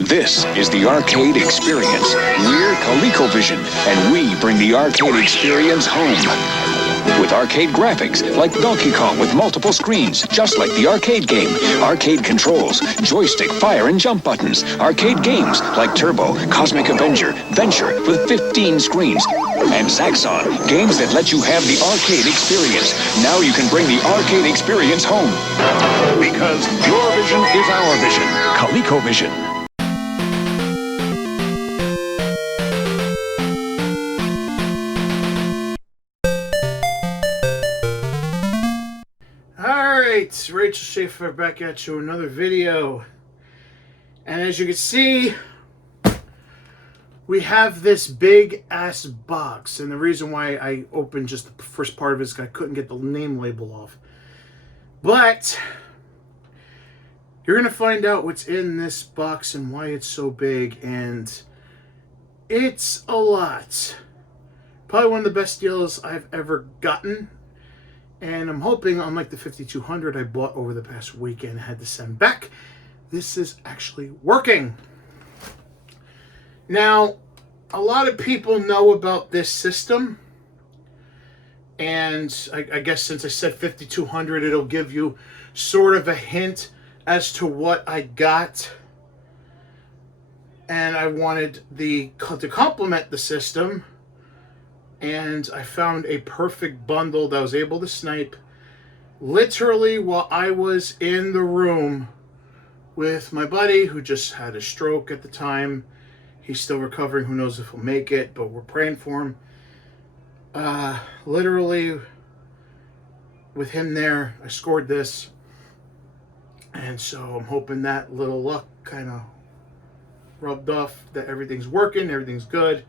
This is the arcade experience. We're Colecovision, and we bring the arcade experience home. With arcade graphics, like Donkey Kong with multiple screens, just like the arcade game. Arcade controls, joystick, fire, and jump buttons. Arcade games, like Turbo, Cosmic Avenger, Venture, with 15 screens. And Zaxxon, games that let you have the arcade experience. Now you can bring the arcade experience home. Because your vision is our vision. ColecoVision. Alright, Rachel Schaefer back at you with another video. And as you can see, we have this big ass box. And the reason why I opened just the first part of it is I couldn't get the name label off. But you're going to find out what's in this box and why it's so big. And it's a lot. Probably one of the best deals I've ever gotten. And I'm hoping, unlike the 5200 I bought over the past weekend and had to send back, this is actually working. Now, a lot of people know about this system. And I guess since I said 5200, it'll give you sort of a hint as to what I got. And I wanted to complement the system. And I found a perfect bundle that I was able to snipe literally while I was in the room with my buddy who just had a stroke at the time. He's still recovering. Who knows if he'll make it, but we're praying for him. Literally with him there, I scored this. And so I'm hoping that little luck kind of rubbed off, that everything's working, everything's good.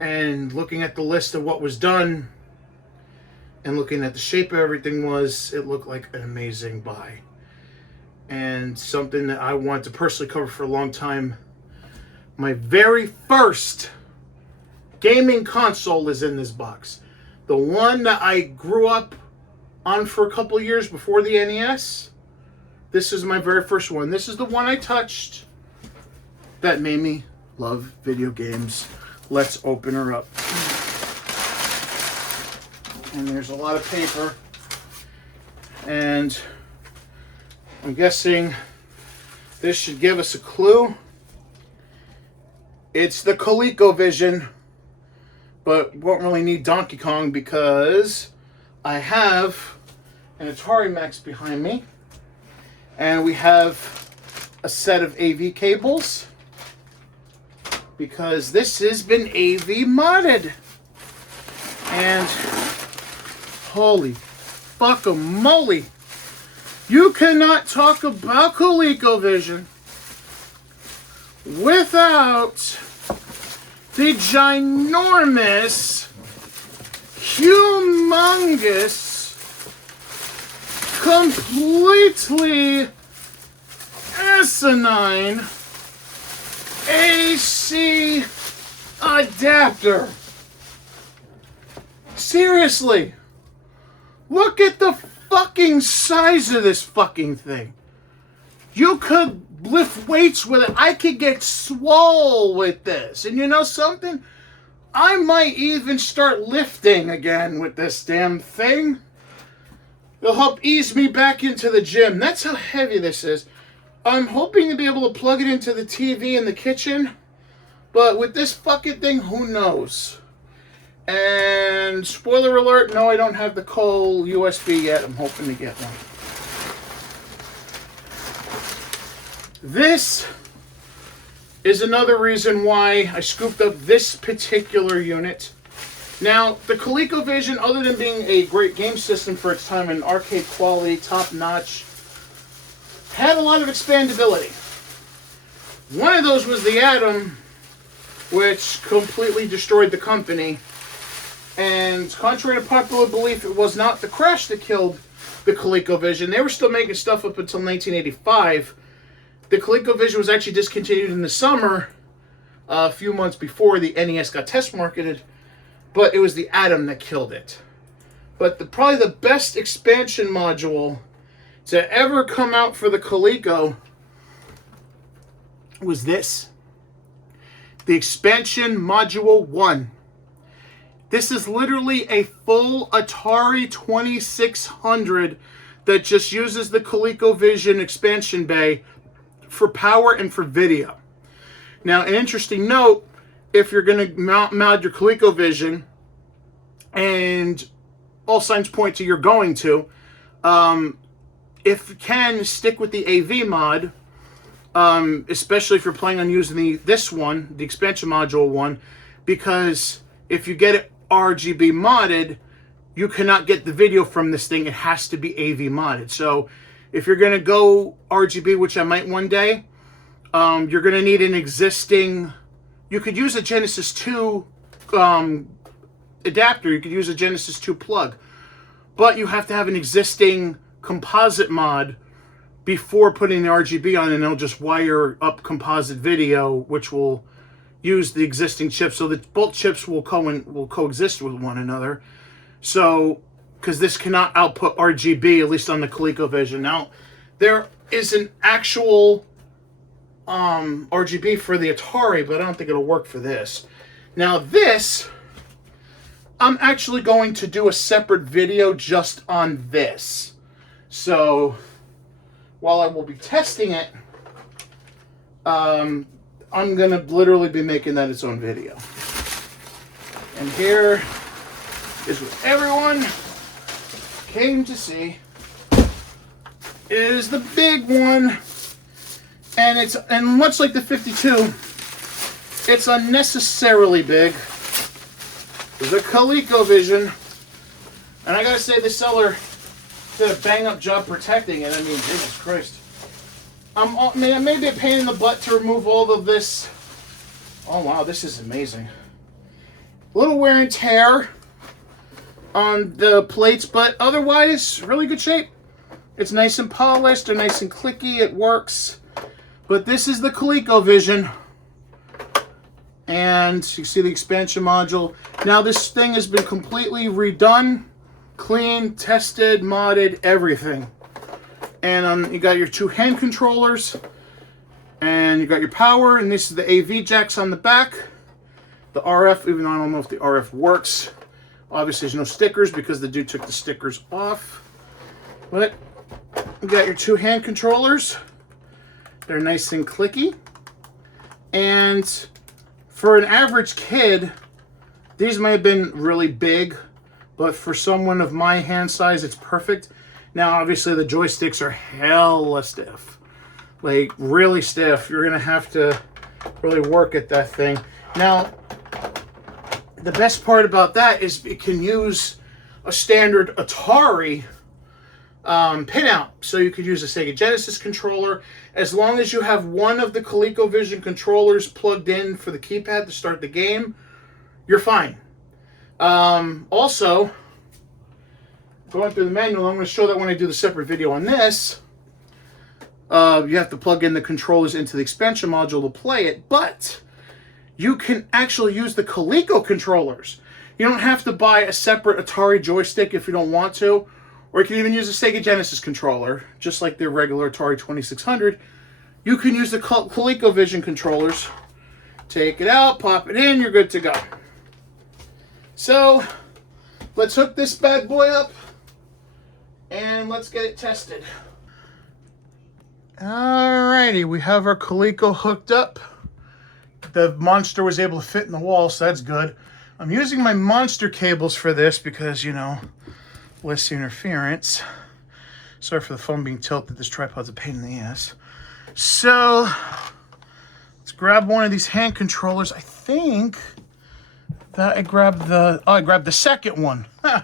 And looking at the list of what was done and looking at the shape of everything it looked like an amazing buy. And something that I want to personally cover for a long time. My very first gaming console is in this box. The one that I grew up on for a couple of years before the NES. This is my very first one. This is the one I touched that made me love video games. Let's open her up. And there's a lot of paper. And I'm guessing this should give us a clue. It's the ColecoVision, but won't really need Donkey Kong because I have an Atari Max behind me. And we have a set of AV cables, because this has been AV modded. And holy fuck-a-moly, you cannot talk about ColecoVision without the ginormous, humongous, completely asinine AC adapter. Seriously, look at the fucking size of this fucking thing. You could lift weights with it. I could get swole with this. And you know something? I might even start lifting again with this damn thing. It'll help ease me back into the gym. That's how heavy this is. I'm hoping to be able to plug it into the TV in the kitchen. But with this fucking thing, who knows? And spoiler alert, no, I don't have the ColUSB yet. I'm hoping to get one. This is another reason why I scooped up this particular unit. Now, the ColecoVision, other than being a great game system for its time and arcade quality, top-notch, had a lot of expandability. One of those was the Atom, which completely destroyed the company. And contrary to popular belief, it was not the crash that killed the ColecoVision. They were still making stuff up until 1985. The ColecoVision was actually discontinued in the summer, a few months before the NES got test marketed. But it was the Atom that killed it. But probably the best expansion module to ever come out for the Coleco was this. The Expansion Module 1. This is literally a full Atari 2600 that just uses the ColecoVision expansion bay for power and for video. Now, an interesting note, if you're going to mount your ColecoVision, and all signs point to you're going to, if you can, stick with the AV mod, especially if you're planning on using this one, the expansion module one, because if you get it RGB modded, you cannot get the video from this thing. It has to be AV modded. So if you're going to go RGB, which I might one day, you're going to need an existing, you could use a Genesis 2 adapter, you could use a Genesis 2 plug, but you have to have an existing composite mod before putting the RGB on, and it'll just wire up composite video, which will use the existing chips, so that both chips will coexist with one another. So, because this cannot output RGB, at least on the ColecoVision. Now, there is an actual RGB for the Atari, but I don't think it'll work for this. Now, this, I'm actually going to do a separate video just on this. So, while I will be testing it, I'm going to literally be making that its own video. And here is what everyone came to see, is the big one. And much like the 52, it's unnecessarily big. The Colecovision, and I gotta say, the seller did a bang up job protecting it. I mean, Jesus Christ. It may be a pain in the butt to remove all of this. Oh wow, this is amazing. A little wear and tear on the plates, but otherwise, really good shape. It's nice and polished, and nice and clicky, it works. But this is the ColecoVision. And you see the expansion module. Now this thing has been completely redone, cleaned, tested, modded, everything. And you got your two hand controllers, and you got your power, and this is the AV jacks on the back. The RF, even though I don't know if the RF works. Obviously there's no stickers because the dude took the stickers off. But you got your two hand controllers. They're nice and clicky. And for an average kid, these may have been really big, but for someone of my hand size, it's perfect. Now, obviously, the joysticks are hella stiff. Like, really stiff. You're going to have to really work at that thing. Now, the best part about that is it can use a standard Atari pinout. So you could use a Sega Genesis controller. As long as you have one of the ColecoVision controllers plugged in for the keypad to start the game, you're fine. Also, going through the manual, I'm going to show that when I do the separate video on this. You have to plug in the controllers into the expansion module to play it, but you can actually use the Coleco controllers. You don't have to buy a separate Atari joystick if you don't want to, or you can even use a Sega Genesis controller, just like the regular Atari 2600. You can use the ColecoVision controllers. Take it out, pop it in, you're good to go. So, let's hook this bad boy up, and let's get it tested. Alrighty, we have our Coleco hooked up. The monster was able to fit in the wall, so that's good. I'm using my monster cables for this because, you know, less interference. Sorry for the phone being tilted. This tripod's a pain in the ass. So, let's grab one of these hand controllers. I think that I grabbed the second one. Huh.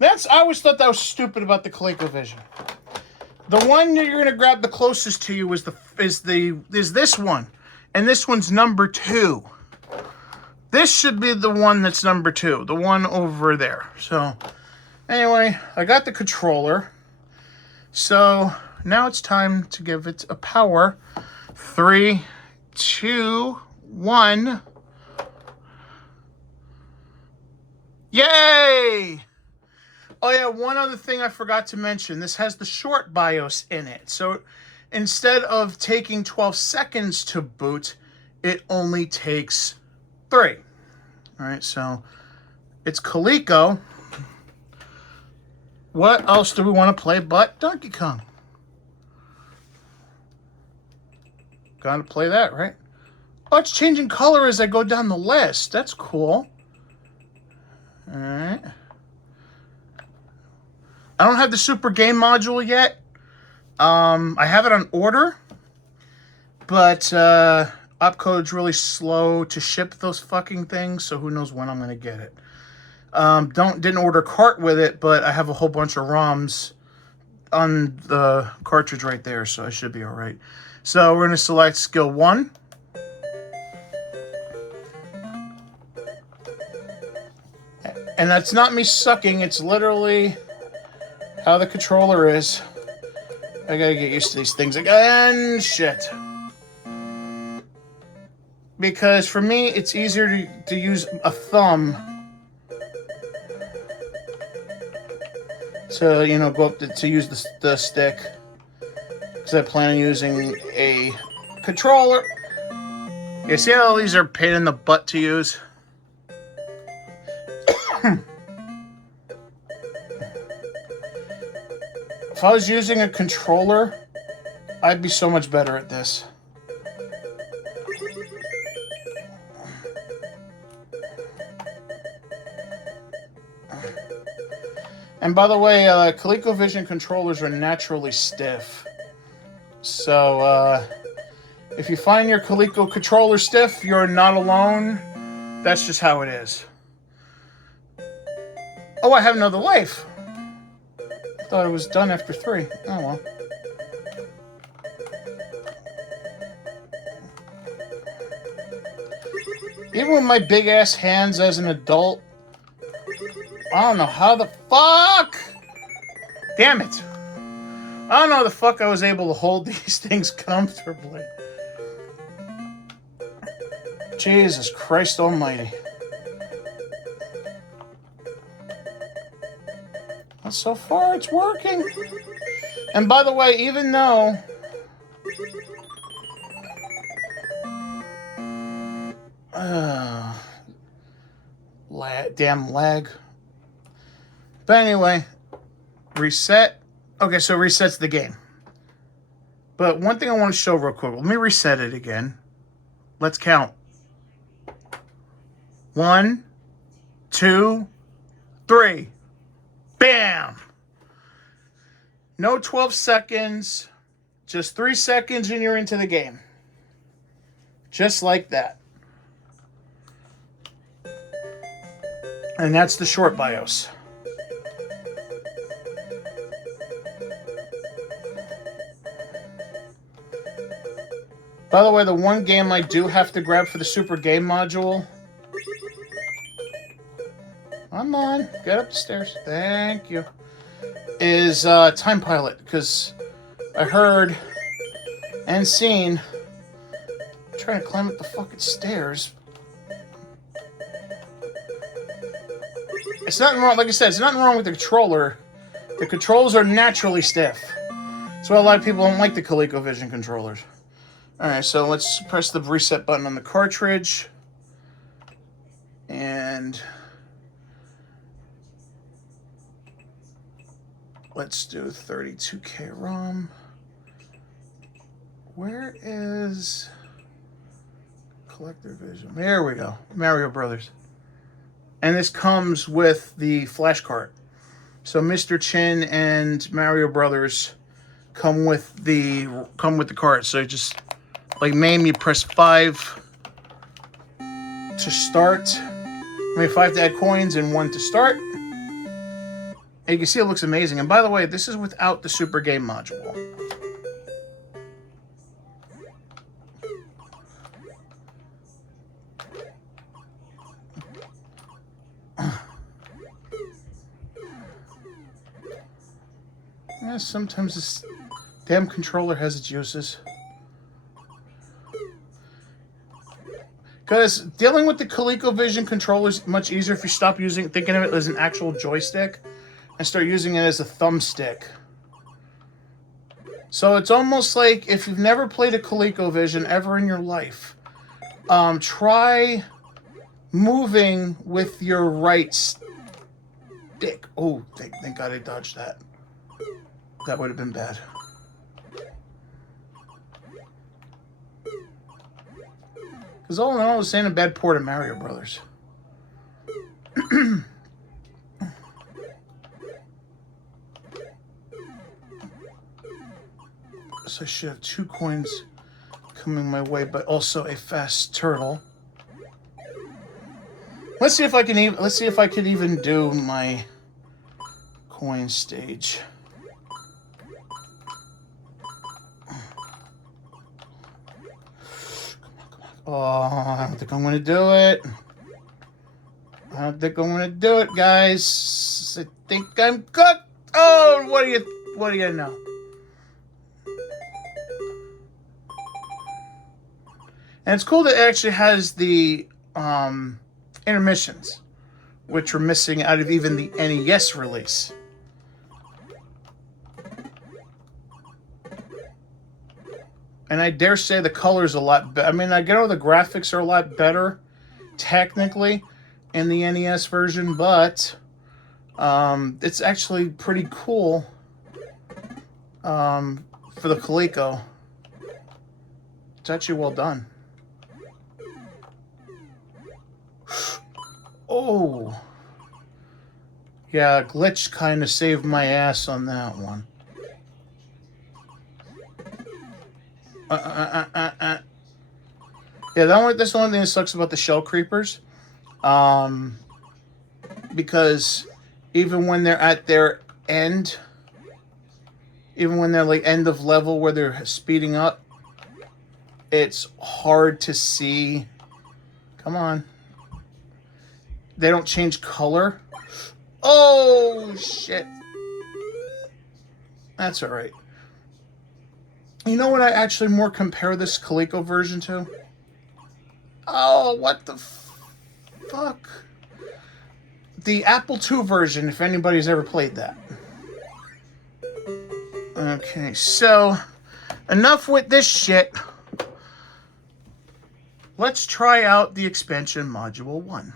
I always thought that was stupid about the ColecoVision. The one that you're gonna grab the closest to you is this one, and this one's number 2. This should be the one that's number 2, the one over there. So, anyway, I got the controller. So now it's time to give it a power. 3, 2, 1. Yay! Oh yeah, one other thing I forgot to mention. This has the short BIOS in it. So instead of taking 12 seconds to boot, it only takes 3. All right, so it's Coleco. What else do we want to play but Donkey Kong? Gotta play that, right? Oh, it's changing color as I go down the list. That's cool. All right. I don't have the Super Game module yet. I have it on order, but Opcode's really slow to ship those fucking things, so who knows when I'm gonna get it. Didn't order cart with it, but I have a whole bunch of ROMs on the cartridge right there, so I should be all right. So we're gonna select skill 1. And that's not me sucking, it's literally how the controller is. I gotta get used to these things again. Shit. Because for me, it's easier to use a thumb to, you know, go up to use the stick. Because I plan on using a controller. You see how these are a pain in the butt to use? If I was using a controller, I'd be so much better at this. And by the way, ColecoVision controllers are naturally stiff. So, if you find your Coleco controller stiff, you're not alone. That's just how it is. Oh, I have another life. I thought it was done after 3. Oh, well. Even with my big-ass hands as an adult, I don't know how the fuck... Damn it. I don't know how the fuck I was able to hold these things comfortably. Jesus Christ almighty. And so far, it's working. And by the way, even though... damn lag. But anyway, reset. Okay, so it resets the game. But one thing I want to show real quick. Let me reset it again. Let's count. 1, 2, 3. Bam! No 12 seconds. Just 3 seconds and you're into the game. Just like that. And that's the short BIOS. By the way, the one game I do have to grab for the Super Game module... Come on, get up the stairs. Thank you. Is Time Pilot, because I heard and seen... I'm trying to climb up the fucking stairs. It's nothing wrong, like I said, it's nothing wrong with the controller. The controls are naturally stiff. That's why a lot of people don't like the ColecoVision controllers. Alright, so let's press the reset button on the cartridge. And let's do 32K ROM. Where is CollectorVision? There we go. Mario Brothers. And this comes with the flash cart. So Mr. Chin and Mario Brothers come with the cart. So just like MAME, you press 5 to start. I mean 5 to add coins and 1 to start. And you can see it looks amazing. And by the way, this is without the Super Game module. Yeah, sometimes this damn controller has its uses. Because dealing with the ColecoVision controller is much easier if you stop thinking of it as an actual joystick and start using it as a thumbstick. So it's almost like if you've never played a ColecoVision ever in your life, try moving with your right stick. Oh, thank God I dodged that. That would have been bad. Because all in all, this ain't a bad port of Mario Brothers. So I should have 2 coins coming my way, but also a fast turtle. Let's see if I can even. Let's see if I could even do my coin stage. Oh, I don't think I'm going to do it. I don't think I'm going to do it, guys. I think I'm cooked. Oh, what do you know? And it's cool that it actually has the intermissions, which were missing out of even the NES release. And I dare say the color's a lot better. I mean, I get all the graphics are a lot better, technically, in the NES version, but it's actually pretty cool for the Coleco. It's actually well done. Oh. Yeah, glitch kind of saved my ass on that one. Yeah, that's the only thing that sucks about the shell creepers. Because even when they're at their end, even when they're like end of level where they're speeding up, it's hard to see. Come on. They don't change color. Oh, shit. That's all right. You know what I actually more compare this Coleco version to? Oh, what the fuck? The Apple II version, if anybody's ever played that. Okay, so enough with this shit. Let's try out the expansion module 1.